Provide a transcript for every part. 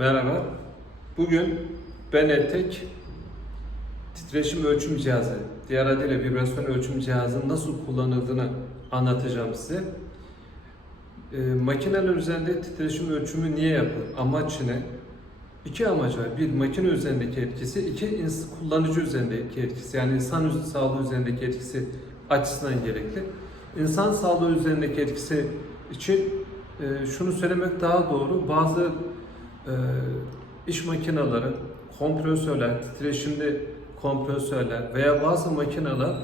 Merhaba. Bugün Benetek titreşim ölçüm cihazı, diğer adıyla vibrasyon ölçüm cihazının nasıl kullanıldığını anlatacağım size. E, makineler üzerinde titreşim ölçümü niye yapılır? Amaç ne? İki amaç var. Bir, makine üzerindeki etkisi. iki kullanıcı üzerindeki etkisi. Yani insan sağlığı üzerindeki etkisi açısından gerekli. İnsan sağlığı üzerindeki etkisi için e, şunu söylemek daha doğru. Bazı iş makineleri, kompresörler, titreşimli kompresörler veya bazı makineler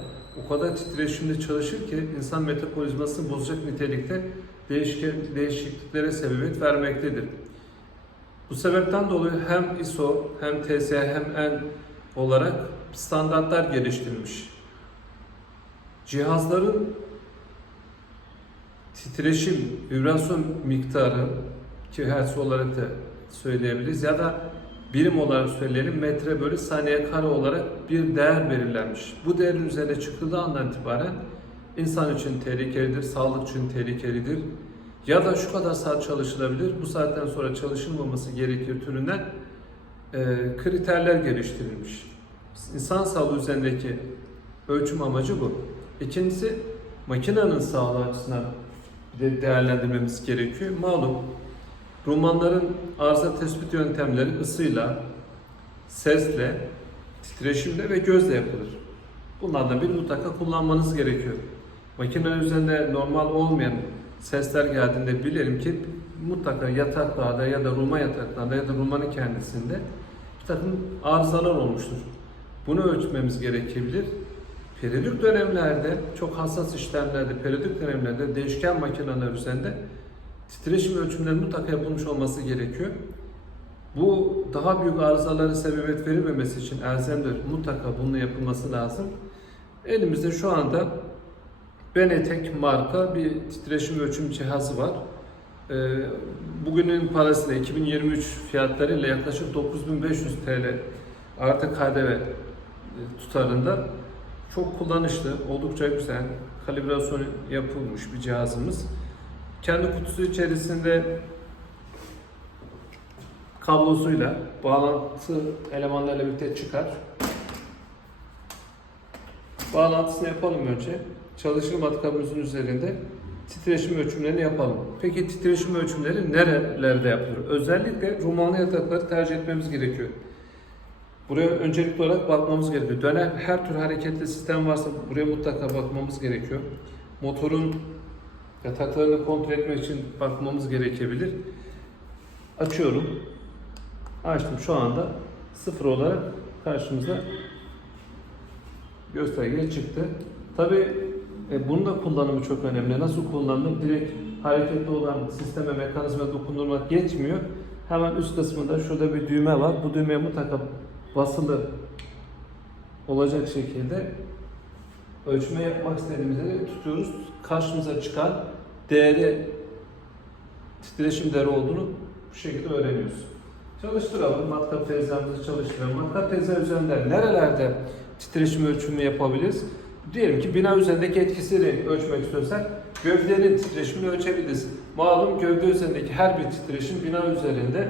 o kadar titreşimli çalışır ki insan metabolizmasını bozacak nitelikte değişikliklere sebebiyet vermektedir. Bu sebepten dolayı hem ISO hem TSE hem EN olarak standartlar geliştirilmiş. Cihazların titreşim, vibrasyon miktarı ki hertz olarak da söyleyebiliriz ya da birim olarak söyleyelim metre bölü saniye kare olarak bir değer belirlenmiş. Bu değerin üzerine çıktığı andan itibaren insan için tehlikelidir, sağlık için tehlikelidir ya da şu kadar saat çalışılabilir, bu saatten sonra çalışılmaması gerekir türünden e, kriterler geliştirilmiş. İnsan sağlığı üzerindeki ölçüm amacı bu. İkincisi makinenin sağlığı açısından de değerlendirmemiz gerekiyor. Malum Romanların arıza tespit yöntemleri ısıyla, sesle, titreşimle ve gözle yapılır. Bunlardan bir mutlaka kullanmanız gerekiyor. Makineler üzerinde normal olmayan sesler geldiğinde bilelim ki mutlaka yataklarda ya da Ruma yataklarda ya da Ruma'nın kendisinde bir takım arızalar olmuştur. Bunu ölçmemiz gerekebilir. Periyodik dönemlerde, çok hassas işlemlerde, periyodik dönemlerde değişken makineler üzerinde titreşim ölçümleri mutlaka yapılmış olması gerekiyor. Bu daha büyük arızalara sebebiyet verilmemesi için elzemdir mutlaka bunun yapılması lazım. Elimizde şu anda Benetek marka bir titreşim ölçüm cihazı var. Ee, bugünün parasıyla 2023 fiyatlarıyla yaklaşık 9500 TL artı KDV tutarında çok kullanışlı, oldukça güzel, kalibrasyonu yapılmış bir cihazımız. Kendi kutusu içerisinde kablosuyla bağlantı elemanlarıyla birlikte çıkar. Bağlantısını yapalım önce. Çalışır matkabımızın üzerinde titreşim ölçümlerini yapalım. Peki titreşim ölçümleri nerelerde yapılır? Özellikle rumanlı yatakları tercih etmemiz gerekiyor. Buraya öncelikli olarak bakmamız gerekiyor. Dönen her tür hareketli sistem varsa buraya mutlaka bakmamız gerekiyor. Motorun yataklarını kontrol etmek için bakmamız gerekebilir. Açıyorum. Açtım şu anda sıfır olarak karşımıza gösterge çıktı. Tabi e, bunun da kullanımı çok önemli. Nasıl kullanılır? Direkt hareketli olan sisteme, mekanizma dokundurmak geçmiyor. Hemen üst kısmında şurada bir düğme var. Bu düğmeye mutlaka basılı olacak şekilde ölçme yapmak istediğimizde de tutuyoruz. Karşımıza çıkan değeri titreşim değeri olduğunu bu şekilde öğreniyoruz. Çalıştıralım. Matkap teyzemizi çalıştıralım. Matkap teyze üzerinde nerelerde titreşim ölçümü yapabiliriz? Diyelim ki bina üzerindeki etkisini ölçmek istiyorsak gövdenin titreşimini ölçebiliriz. Malum gövde üzerindeki her bir titreşim bina üzerinde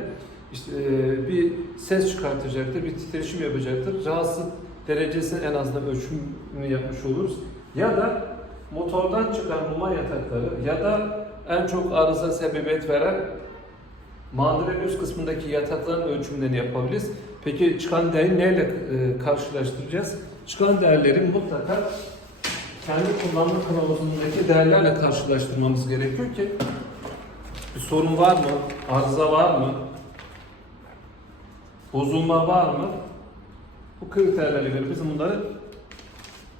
işte e, bir ses çıkartacaktır, bir titreşim yapacaktır. Rahatsız derecesini en azından ölçümünü yapmış oluruz. Ya da motordan çıkan ruma yatakları ya da en çok arıza sebebiyet veren mandıranın üst kısmındaki yatakların ölçümlerini yapabiliriz. Peki çıkan değeri neyle e, karşılaştıracağız? Çıkan değerleri mutlaka kendi kullanma kılavuzundaki değerlerle karşılaştırmamız gerekiyor ki bir sorun var mı? Arıza var mı? Bozulma var mı? Bu kriterlerle göre bizim bunları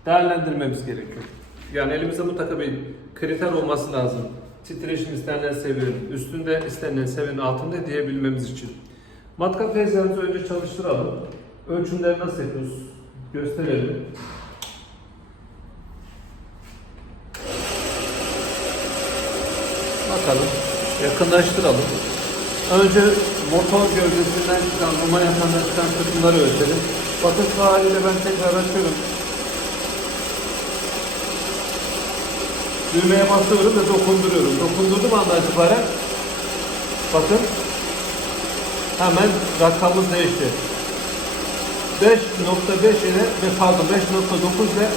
değerlendirmemiz gerekiyor. Yani elimizde mutlaka bir kriter olması lazım. Titreşim istenilen seviyenin üstünde, istenilen seviyenin altında diyebilmemiz için. Matkap teyzemizi önce çalıştıralım. Ölçümleri nasıl yapıyoruz? Gösterelim. Bakalım. Yakınlaştıralım. Önce motor gövdesinden çıkan, ruma yakandan çıkan kısımları ölçelim. Bakın haliyle ben tekrar açıyorum. Düğmeye basıyorum ve dokunduruyorum. Dokunduğum andan itibaren bakın hemen rakamımız değişti. 5.5 ile ve pardon 5.9 ile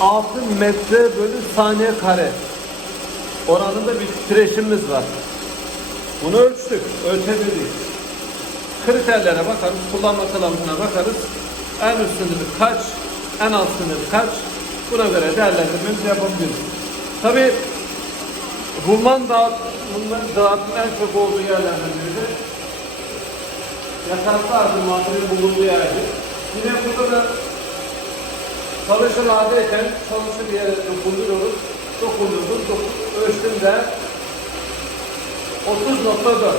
6 metre bölü saniye kare oranında bir titreşimimiz var. Bunu ölçtük, ölçebildik. Kriterlere bakarız, kullanma kılavuzuna bakarız. En üst sınırı kaç, en alt sınırı kaç, buna göre değerlendirmemizi yapabiliriz. Tabii Bulman dağıtımının dağıtım en çok olduğu yerlerden biri de yataklı argümanların bulunduğu yerdir. Yine burada da çalışır haldeyken çalışır yere dokunuyoruz. Dokundurdum, dokun, ölçtüm de 30.4.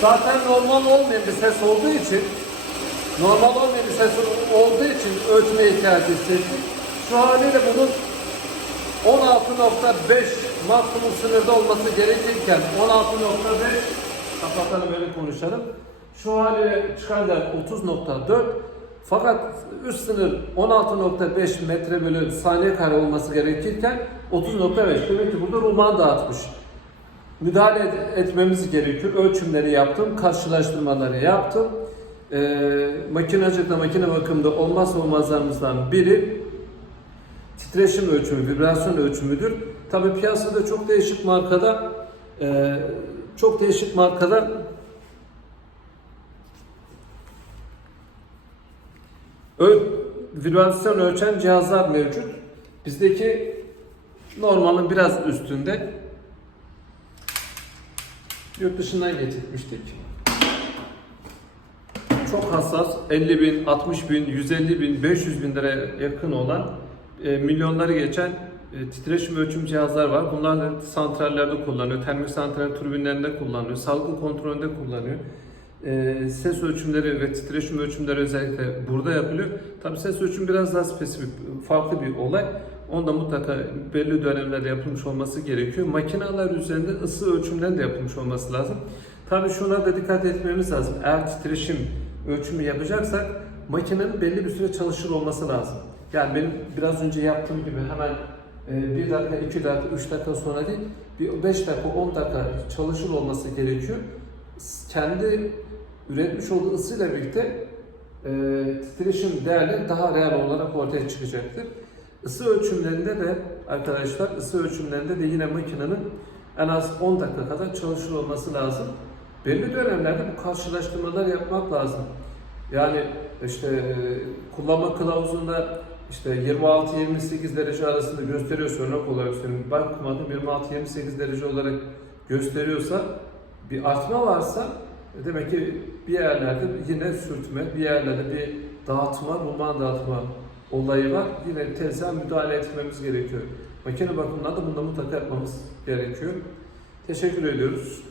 Zaten normal olmayan bir ses olduğu için normal olmayan bir ses olduğu için ölçmeye ihtiyaç hissettik. Şu haliyle bunun 16.5 maksimum sınırda olması gerekirken 16.5 kapatalım böyle konuşalım. Şu haliyle çıkan da 30.4 fakat üst sınır 16.5 metre bölü saniye kare olması gerekirken 30.5 demek ki burada roman dağıtmış. Müdahale et- etmemiz gerekiyor. Ölçümleri yaptım, karşılaştırmaları yaptım. Ee, makinacılıkta, makine bakımında olmazsa olmazlarımızdan biri titreşim ölçümü, vibrasyon ölçümüdür. Tabi piyasada çok değişik markada e, çok değişik markada Öl, vibrasyon ölçen cihazlar mevcut. Bizdeki normalin biraz üstünde yurt dışından getirmiştik. Çok hassas 50 bin, 60 bin, 150 bin, 500 bin liraya yakın olan e, milyonları geçen e, titreşim ölçüm cihazlar var. Bunlar da santrallerde kullanılıyor, termik santral türbinlerinde kullanılıyor, salgı kontrolünde kullanılıyor. E, ses ölçümleri ve titreşim ölçümleri özellikle burada yapılıyor. Tabii ses ölçüm biraz daha spesifik, farklı bir olay. Onda mutlaka belli dönemlerde yapılmış olması gerekiyor. Makineler üzerinde ısı ölçümlerinin de yapılmış olması lazım. Tabii şuna da dikkat etmemiz lazım. Eğer titreşim ölçümü yapacaksak makinenin belli bir süre çalışır olması lazım. Yani benim biraz önce yaptığım gibi hemen e, bir dakika, iki dakika, üç dakika sonra değil, bir beş dakika, on dakika çalışır olması gerekiyor. Kendi üretmiş olduğu ısıyla birlikte e, titreşim değerleri daha real olarak ortaya çıkacaktır. Isı ölçümlerinde de arkadaşlar, ısı ölçümlerinde de yine makinenin en az 10 dakika kadar çalışır olması lazım. Belli dönemlerde bu karşılaştırmalar yapmak lazım. Yani işte e, kullanma kılavuzunda işte 26-28 derece arasında gösteriyorsa örnek olarak söyleyeyim. Bakmadım 26-28 derece olarak gösteriyorsa bir artma varsa e, demek ki bir yerlerde yine sürtme, bir yerlerde bir dağıtma, ruman dağıtma olayı var. Yine tezgah müdahale etmemiz gerekiyor. Makine bakımında da bunda mutlaka yapmamız gerekiyor. Teşekkür ediyoruz.